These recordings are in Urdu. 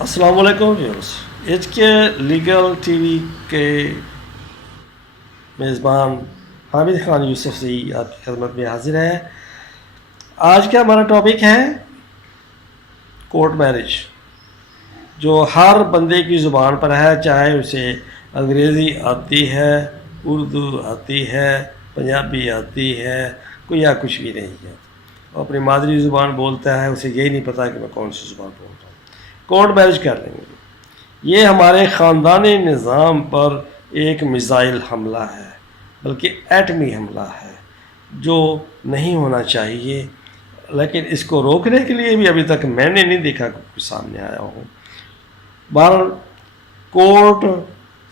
السلام علیکم ویورز، ایچ کے لیگل ٹی وی کے میزبان حامد خان یوسف سے آپ کی خدمت میں حاضر ہے۔ آج کا ہمارا ٹاپک ہے کورٹ میرج، جو ہر بندے کی زبان پر ہے، چاہے اسے انگریزی آتی ہے، اردو آتی ہے، پنجابی آتی ہے، کوئی یا کچھ بھی نہیں ہے، وہ اپنی مادری زبان بولتا ہے، اسے یہی نہیں پتہ کہ میں کون سی زبان بول رہا ہوں۔ کورٹ میرج کر لیں گے، یہ ہمارے خاندانی نظام پر ایک میزائل حملہ ہے، بلکہ ایٹمی حملہ ہے، جو نہیں ہونا چاہیے، لیکن اس کو روکنے کے لیے بھی ابھی تک میں نے نہیں دیکھا کہ کوئی سامنے آیا ہو۔ بہرحال کورٹ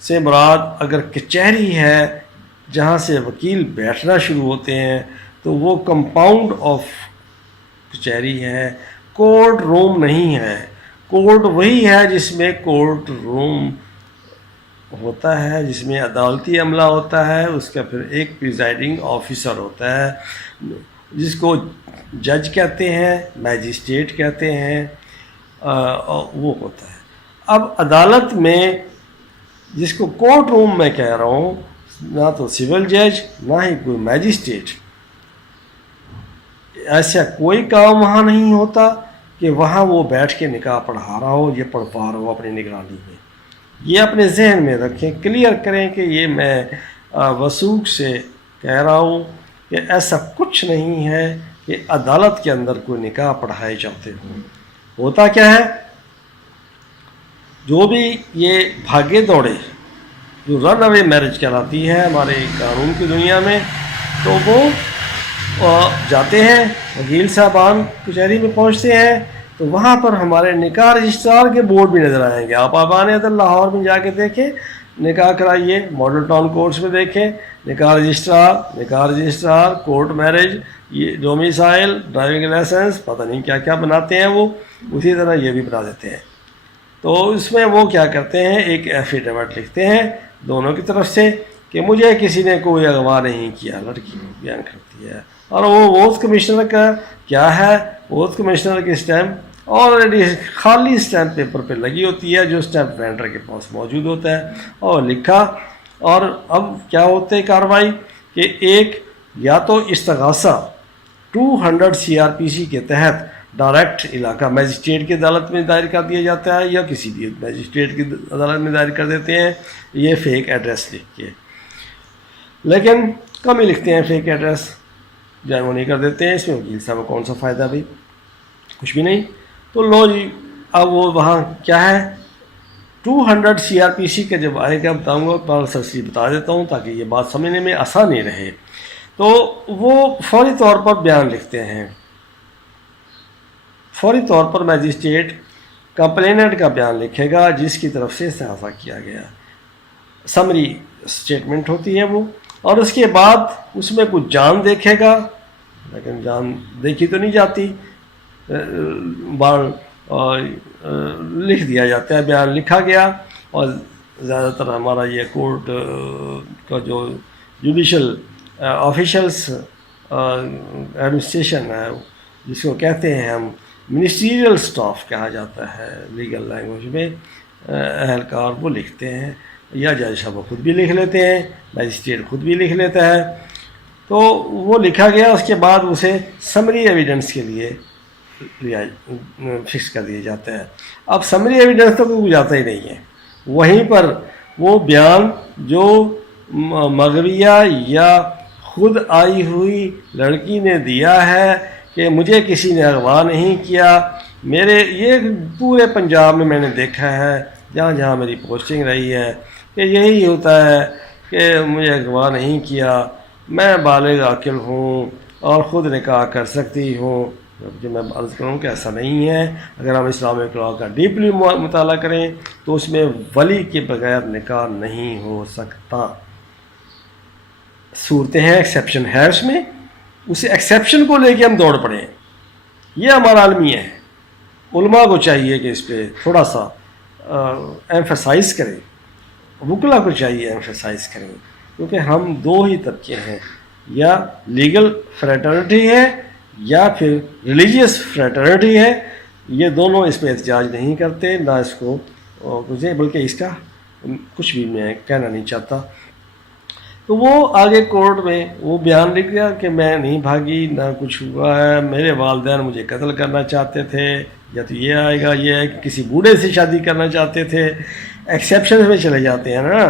سے مراد اگر کچہری ہے جہاں سے وکیل بیٹھنا شروع ہوتے ہیں تو وہ کمپاؤنڈ آف کچہری ہے، کورٹ روم نہیں ہے۔ کورٹ وہی ہے جس میں کورٹ روم ہوتا ہے، جس میں عدالتی عملہ ہوتا ہے، اس کا پھر ایک پریزائڈنگ آفیسر ہوتا ہے جس کو جج کہتے ہیں، میجسٹریٹ کہتے ہیں، وہ ہوتا ہے۔ اب عدالت میں جس کو کورٹ روم میں کہہ رہا ہوں، نہ تو سول جج نہ ہی کوئی میجسٹریٹ، ایسا کوئی کام وہاں نہیں ہوتا کہ وہاں وہ بیٹھ کے نکاح پڑھا رہا ہو یا پڑھوا رہا ہو اپنی نگرانی میں۔ یہ اپنے ذہن میں رکھیں، کلیئر کریں کہ یہ میں وثوق سے کہہ رہا ہوں کہ ایسا کچھ نہیں ہے کہ عدالت کے اندر کوئی نکاح پڑھائے جاتے ہوں۔ ہوتا کیا ہے، جو بھی یہ بھاگے دوڑے جو رن اوے میرج کہلاتی ہے ہمارے قانون کی دنیا میں، تو وہ جاتے ہیں، وکیل صاحبان کچہری میں پہنچتے ہیں تو وہاں پر ہمارے نکاح رجسٹرار کے بورڈ بھی نظر آئیں گے۔ آپ آبان عدل لاہور میں جا کے دیکھیں، نکاح کرائیے، ماڈل ٹاؤن کورٹس میں دیکھیں، نکاح رجسٹرار، کورٹ میرج، یہ ڈومیسائل، ڈرائیونگ لائسنس، پتہ نہیں کیا کیا بناتے ہیں وہ، اسی طرح یہ بھی بنا دیتے ہیں۔ تو اس میں وہ کیا کرتے ہیں، ایک ایفیڈیوٹ لکھتے ہیں دونوں کی طرف سے کہ مجھے کسی نے کوئی اغوا نہیں کیا، لڑکی بیان کرتی ہے، اور وہ ووٹ کمشنر کا کیا ہے، ووٹ کمشنر کی اسٹیمپ آلریڈی خالی اسٹیمپ پیپر پہ لگی ہوتی ہے، جو اسٹیمپ وینڈر کے پاس موجود ہوتا ہے، اور لکھا۔ اور اب کیا ہوتے ہے کارروائی کہ ایک یا تو استغاثہ 200 CRPC کے تحت ڈائریکٹ علاقہ میجسٹریٹ کی عدالت میں دائر کر دیا جاتا ہے، یا کسی بھی میجسٹریٹ کی عدالت میں دائر کر دیتے ہیں، یہ فیک ایڈریس لکھ کے، لیکن کم ہی لکھتے ہیں فیک ایڈریس، جائے وہ نہیں کر دیتے ہیں۔ اس میں وکیل صاحب کو کون سا فائدہ بھی، کچھ بھی نہیں۔ تو لو جی، اب وہ وہاں کیا ہے، 200 CRPC کا جب آئے گا بتاؤں گا، پرسرسی بتا دیتا ہوں تاکہ یہ بات سمجھنے میں آسانی رہے۔ تو وہ فوری طور پر بیان لکھتے ہیں، فوری طور پر میجسٹریٹ کمپلیننٹ کا بیان لکھے گا جس کی طرف سے استغاثہ کیا گیا، سمری اسٹیٹمنٹ ہوتی ہے وہ، اور اس کے بعد اس میں کچھ جان دیکھے گا، لیکن جان دیکھی تو نہیں جاتی، بار لکھ دیا جاتا ہے، بیان لکھا گیا۔ اور زیادہ تر ہمارا یہ کورٹ کا جو جوڈیشل آفیشلس ایڈمنسٹریشن ہے، جس کو کہتے ہیں ہم منسٹریل سٹاف کہا جاتا ہے لیگل لینگویج میں، اہلکار وہ لکھتے ہیں، یا جج صاحب خود بھی لکھ لیتے ہیں، میجسٹریٹ خود بھی لکھ لیتا ہے۔ تو وہ لکھا گیا، اس کے بعد اسے سمری ایویڈنس کے لیے فکس کر دیا جاتا ہے۔ اب سمری ایویڈنس تو کوئی جاتا ہی نہیں ہے، وہیں پر وہ بیان جو مغویہ یا خود آئی ہوئی لڑکی نے دیا ہے کہ مجھے کسی نے اغوا نہیں کیا، میرے یہ پورے پنجاب میں میں نے دیکھا ہے جہاں جہاں میری پوسٹنگ رہی ہے کہ یہی ہوتا ہے کہ مجھے اغوا نہیں کیا، میں بالغ عاقل ہوں اور خود نکاح کر سکتی ہوں۔ جب میں عرض کروں کہ ایسا نہیں ہے، اگر ہم اسلامک لاء کا ڈیپلی مطالعہ کریں تو اس میں ولی کے بغیر نکاح نہیں ہو سکتا۔ صورتیں ہیں، ایکسیپشن ہے اس میں، اسے ایکسیپشن کو لے کے ہم دوڑ پڑیں، یہ ہمارا المیہ ہے۔ علماء کو چاہیے کہ اس پہ تھوڑا سا ایمفسائز کریں، وکلا کو چاہیے ایمفسائز کریں، کیونکہ ہم دو ہی طبقے ہیں، یا لیگل فریٹرنٹی ہے یا پھر ریلیجیس فریٹرنٹی ہے۔ یہ دونوں اس پہ احتجاج نہیں کرتے، نہ اس کو کچھ، بلکہ اس کا کچھ بھی میں کہنا نہیں چاہتا۔ تو وہ آگے کورٹ میں وہ بیان لکھ گیا کہ میں نہیں بھاگی، نہ کچھ ہوا ہے، میرے والدین مجھے قتل کرنا چاہتے تھے، یا تو یہ آئے گا، یہ ہے کہ کسی بوڑھے سے شادی کرنا چاہتے تھے۔ ایکسیپشن میں چلے جاتے ہیں نا،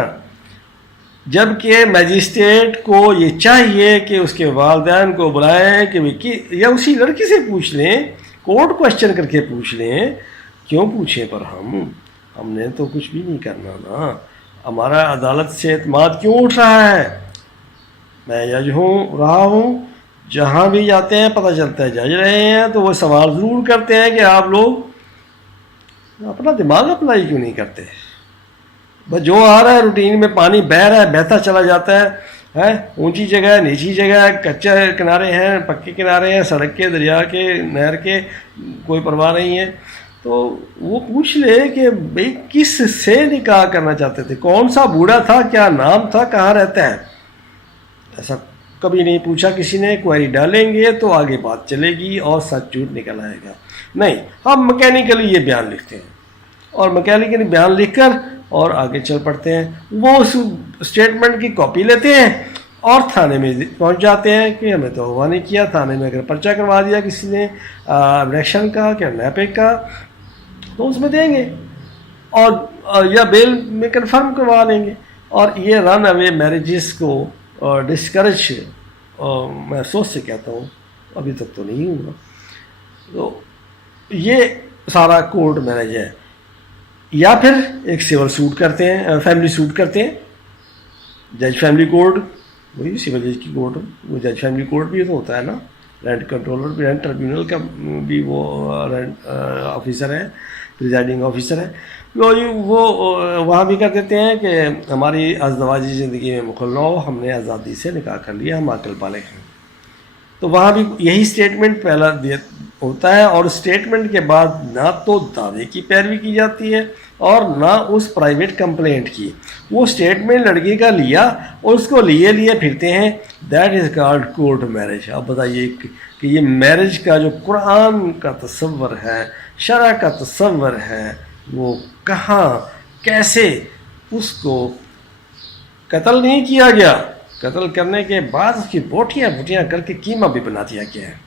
جبکہ میجسٹریٹ کو یہ چاہیے کہ اس کے والدین کو بلائیں کہ یا اسی لڑکی سے پوچھ لیں، کورٹ کوشچن کر کے پوچھ لیں، کیوں پوچھیں پر ہم نے تو کچھ بھی نہیں کرنا نا، ہمارا عدالت سے اعتماد کیوں اٹھ رہا ہے؟ میں جج رہا ہوں، جہاں بھی جاتے ہیں پتہ چلتا ہے جج رہے ہیں، تو وہ سوال ضرور کرتے ہیں کہ آپ لوگ اپنا دماغ اپلائی کیوں نہیں کرتے؟ بس جو آ رہا ہے روٹین میں، پانی بہہ رہا ہے، بہتا چلا جاتا ہے، اونچی جگہ ہے، نیچی جگہ ہے، کچے کنارے ہیں، پکے کنارے ہیں، سڑک کے، دریا کے، نہر کے، کوئی پرواہ نہیں ہے۔ تو وہ پوچھ لے کہ بھئی کس سے نکاح کرنا چاہتے تھے، کون سا بوڑھا تھا، کیا نام تھا، کہاں رہتا ہے؟ ایسا کبھی نہیں پوچھا کسی نے۔ کوئری ڈالیں گے تو آگے بات چلے گی اور سچ جھوٹ نکل آئے گا۔ نہیں، ہم مکینیکلی یہ بیان لکھتے ہیں، اور مکینیکلی بیان لکھ کر اور آگے چل پڑتے ہیں۔ وہ اس اسٹیٹمنٹ کی کاپی لیتے ہیں اور تھانے میں پہنچ جاتے ہیں کہ ہمیں تو ہوا نہیں کیا۔ تھانے میں اگر پرچہ کروا دیا کسی نے ابڈکشن کا، کڈنیپنگ کا، تو اس میں دیں گے، اور یا بیل میں کنفرم کروا لیں گے۔ اور یہ رن اوے میرجز کو ڈسکریج میں افسوس سے کہتا ہوں ابھی تک تو نہیں ہوا۔ تو یہ سارا کورٹ میرج ہے۔ یا پھر ایک سول سوٹ کرتے ہیں، فیملی سوٹ کرتے ہیں، جج فیملی کورٹ، وہی سول جج کی کورٹ، وہ جج فیملی کورٹ بھی تو ہوتا ہے نا، رینٹ کنٹرولر بھی، رینٹ ٹربیونل کا بھی وہ رینٹ آفیسر ہے، پریزائڈنگ آفیسر ہے۔ وہ وہاں بھی کر دیتے ہیں کہ ہماری ازدواجی زندگی میں مخلہ ہو، ہم نے آزادی سے نکاح کر لیا، ہم عاقل بالغ ہیں۔ تو وہاں بھی یہی اسٹیٹمنٹ پہلا ہوتا ہے، اور اسٹیٹمنٹ کے بعد نہ تو دعوے کی پیروی کی جاتی ہے اور نہ اس پرائیویٹ کمپلینٹ کی۔ وہ اسٹیٹمنٹ لڑکی کا لیا اور اس کو لیے پھرتے ہیں، that is called court marriage. اب بتائیے کہ یہ میرج کا جو قرآن کا تصور ہے، شرع کا تصور ہے، وہ کہاں کیسے اس کو قتل نہیں کیا گیا، قتل کرنے کے بعد اس کی بوٹیاں کر کے قیمہ بھی بنا دیا گیا ہے۔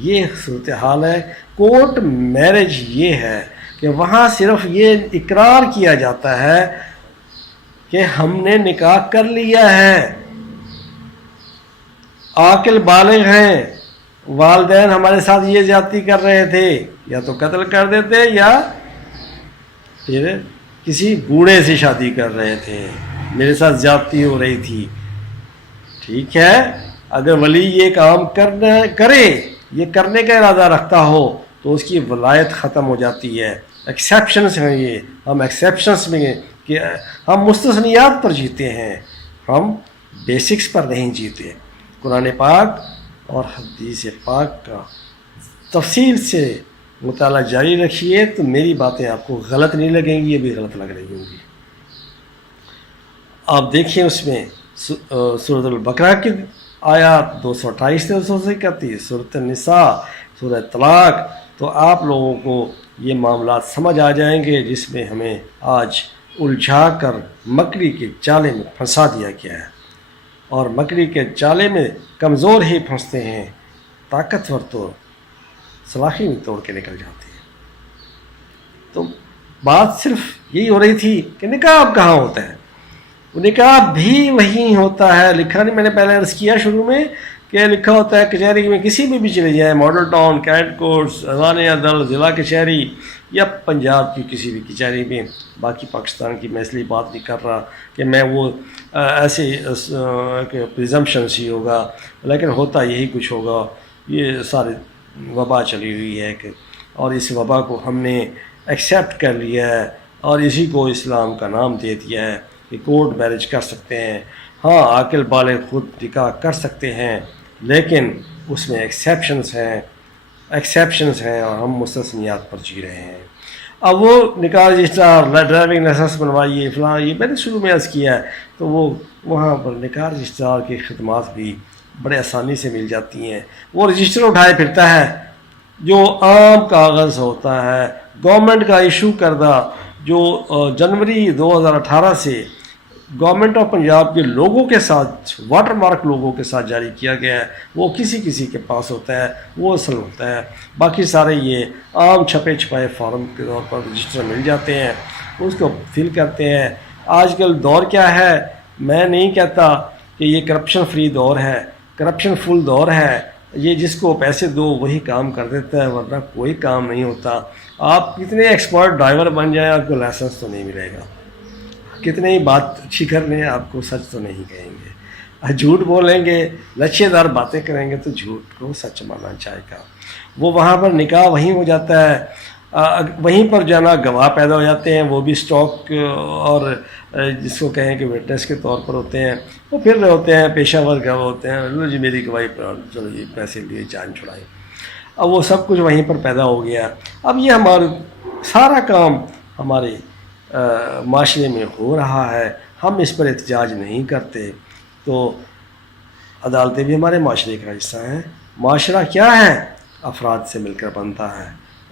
یہ صورتحال ہے۔ کورٹ میرج یہ ہے کہ وہاں صرف یہ اقرار کیا جاتا ہے کہ ہم نے نکاح کر لیا ہے، عاقل بالغ ہیں، والدین ہمارے ساتھ یہ زیادتی کر رہے تھے، یا تو قتل کر دیتے یا پھر کسی بوڑھے سے شادی کر رہے تھے، میرے ساتھ زیادتی ہو رہی تھی۔ ٹھیک ہے، اگر ولی یہ کام کرے، یہ کرنے کا ارادہ رکھتا ہو، تو اس کی ولایت ختم ہو جاتی ہے۔ ایکسیپشنس ہیں یہ، ہم ایکسیپشنس میں کہ ہم مستثنیات پر جیتے ہیں، ہم بیسکس پر نہیں جیتے۔ قرآن پاک اور حدیث پاک کا تفصیل سے مطالعہ جاری رکھیے، تو میری باتیں آپ کو غلط نہیں لگیں گی، یہ بھی غلط لگ رہی ہوں گی۔ آپ دیکھیں اس میں سورۃ البقرہ کی آیات 228 سے 231، سورۃ النساء، سورۃ طلاق، تو آپ لوگوں کو یہ معاملات سمجھ آ جائیں گے جس میں ہمیں آج الجھا کر مکڑی کے جالے میں پھنسا دیا گیا ہے۔ اور مکڑی کے جالے میں کمزور ہی پھنستے ہیں، طاقتور تو سلاخی میں توڑ کے نکل جاتے ہیں۔ تو بات صرف یہی ہو رہی تھی کہ نکاح اب کہاں ہوتا ہے؟ نکاح بھی وہیں ہوتا ہے، لکھا نہیں، میں نے پہلے عرض کیا شروع میں کہ لکھا ہوتا ہے کچہری میں، کسی بھی چلے جائیں، ماڈل ٹاؤن، کیٹ کورٹس، اذان عدل، ضلع کچہری، یا پنجاب کی کسی بھی کچہری میں۔ باقی پاکستان کی میں اس لیے بات نہیں کر رہا کہ میں وہ ایسے پریزمپشنس ہی ہوگا، لیکن ہوتا یہی کچھ ہوگا۔ یہ سارے وبا چلی ہوئی ہے کہ، اور اس وبا کو ہم نے ایکسیپٹ کر لیا ہے اور اسی کو اسلام کا نام دے دیا ہے کہ کورٹ میرج کر سکتے ہیں۔ ہاں، عاقل بالغ خود نکاح کر سکتے ہیں، لیکن اس میں ایکسیپشنز ہیں اور ہم مستثنیات پر جی رہے ہیں۔ اب وہ نکاح رجسٹرار، ڈرائیونگ لائسنس بنوائیے، فلاں، یہ میں نے شروع میں عرض کیا ہے، تو وہ وہاں پر نکاح رجسٹرار کی خدمات بھی بڑے آسانی سے مل جاتی ہیں۔ وہ رجسٹر اٹھائے پھرتا ہے، جو عام کاغذ ہوتا ہے گورنمنٹ کا ایشو کردہ، جو جنوری 2018 سے گورنمنٹ آف پنجاب کے لوگوں کے ساتھ واٹر مارک لوگوں کے ساتھ جاری کیا گیا ہے، وہ کسی کے پاس ہوتا ہے، وہ اصل ہوتا ہے. باقی سارے یہ عام چھپے چھپائے فارم کے طور پر رجسٹر مل جاتے ہیں، اس کو فل کرتے ہیں. آج کل دور کیا ہے، میں نہیں کہتا کہ یہ کرپشن فری دور ہے، کرپشن فل دور ہے. یہ جس کو پیسے دو وہی کام کر دیتا ہے، ورنہ کوئی کام نہیں ہوتا. آپ کتنے ایکسپرٹ ڈرائیور بن جائیں، آپ کو لائسنس تو نہیں ملے گا. کتنے ہی بات اچھی کر لیں، آپ کو سچ تو نہیں کہیں گے. جھوٹ بولیں گے، لچھے دار باتیں کریں گے تو جھوٹ کو سچ ماننا چاہے گا. وہ وہاں پر نکاح وہیں ہو جاتا ہے، وہیں پر جانا گواہ پیدا ہو جاتے ہیں، وہ بھی اسٹاک اور جس کو کہیں کہ وٹنس کے طور پر ہوتے ہیں. وہ پھر رہے ہوتے ہیں، پیشہ ور گواہ ہوتے ہیں، لو جی میری گواہی پر چلو جی پیسے لیے جان چھڑائیں. اب وہ سب کچھ وہیں پر پیدا ہو گیا. اب یہ ہمارا سارا کام ہمارے معاشرے میں ہو رہا ہے، ہم اس پر احتجاج نہیں کرتے. تو عدالتیں بھی ہمارے معاشرے کا حصہ ہیں. معاشرہ کیا ہے؟ افراد سے مل کر بنتا ہے.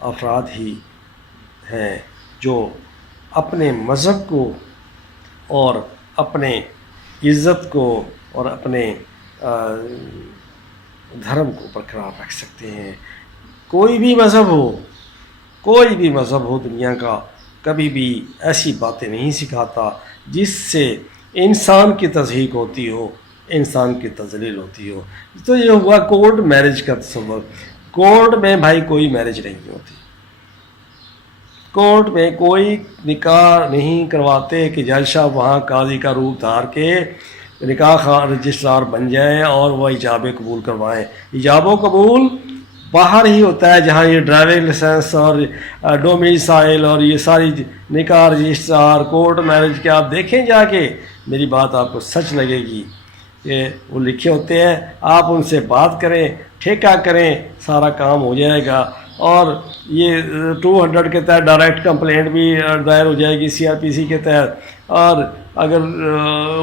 افراد ہی ہیں جو اپنے مذہب کو اور اپنے عزت کو اور اپنے دھرم کو برقرار رکھ سکتے ہیں. کوئی بھی مذہب ہو دنیا کا کبھی بھی ایسی باتیں نہیں سکھاتا جس سے انسان کی تضحیک ہوتی ہو، انسان کی تذلیل ہوتی ہو. تو یہ ہوا کورٹ میرج کا تصور. کورٹ میں بھائی کوئی میرج نہیں ہوتی، کورٹ میں کوئی نکاح نہیں کرواتے کہ جج صاحب وہاں قاضی کا روپ دھار کے نکاح رجسٹرار بن جائیں اور وہ ایجاب قبول کروائیں. ایجاب و قبول باہر ہی ہوتا ہے، جہاں یہ ڈرائیونگ لائسنس اور ڈومیسائل اور یہ ساری نکاح رجسٹرار کورٹ میرج کے آپ دیکھیں جا کے. میری بات آپ کو سچ لگے گی کہ وہ لکھے ہوتے ہیں، آپ ان سے بات کریں، ٹھیکہ کریں، سارا کام ہو جائے گا. اور یہ 200 کے تحت ڈائریکٹ کمپلینٹ بھی دائر ہو جائے گی CRPC کے تحت، اور اگر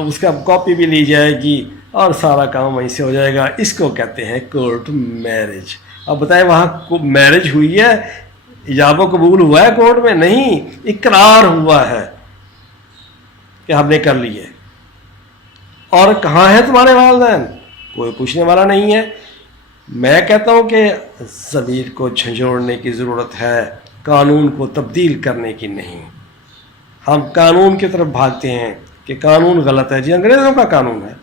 اس کا کاپی بھی لی جائے گی اور سارا کام وہیں سے ہو جائے گا. اس کو کہتے ہیں کورٹ میرج. اب بتائیں وہاں میرج ہوئی ہے، ایجاب و قبول ہوا ہے کورٹ میں؟ نہیں، اقرار ہوا ہے کہ ہم نے کر لی ہے. اور کہاں ہیں تمہارے والدین؟ کوئی پوچھنے والا نہیں ہے. میں کہتا ہوں کہ ضمیر کو جھنجھوڑنے کی ضرورت ہے، قانون کو تبدیل کرنے کی نہیں. ہم قانون کی طرف بھاگتے ہیں کہ قانون غلط ہے. جی انگریزوں کا قانون ہے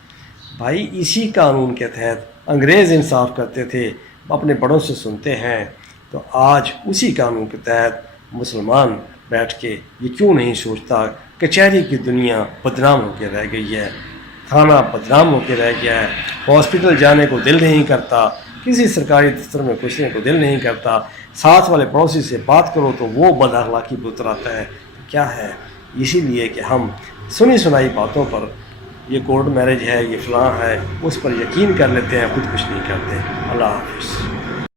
بھائی، اسی قانون کے تحت انگریز انصاف کرتے تھے، اپنے بڑوں سے سنتے ہیں. تو آج اسی قانون کے تحت مسلمان بیٹھ کے یہ کیوں نہیں سوچتا؟ کچہری کی دنیا بدنام ہو کے رہ گئی ہے، تھانہ بدنام ہو کے رہ گیا ہے، ہاسپٹل جانے کو دل نہیں کرتا، کسی سرکاری دفتر میں گھسنے کو دل نہیں کرتا. ساتھ والے پڑوسی سے بات کرو تو وہ بد اخلاقی پہ اتر آتا ہے. کیا ہے؟ اسی لیے کہ ہم سنی سنائی باتوں پر یہ کورٹ میرج ہے، یہ فلاں ہے، اس پر یقین کر لیتے ہیں، خود کچھ نہیں کرتے. اللہ حافظ.